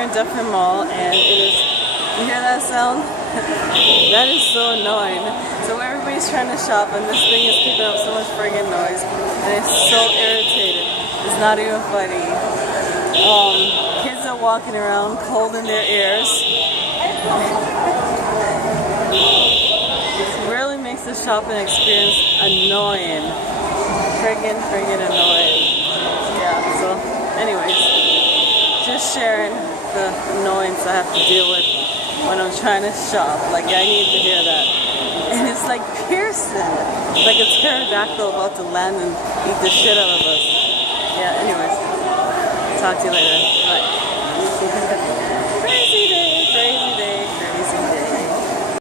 here in Dufferin Mall, and it is, you hear that sound? That is so annoying. So everybody's trying to shop, and this thing is keeping up so much friggin' noise, and it's so irritating. It's not even funny. Kids are walking around, cold in their ears. It really makes the shopping experience annoying. Friggin' annoying. Yeah, so anyways, just sharing the annoyance I have to deal with when I'm trying to shop. Like, I need to hear that. And it's like piercing. It's like a pterodactyl about to land and eat the shit out of us. Yeah, anyways. Talk to you later. Bye.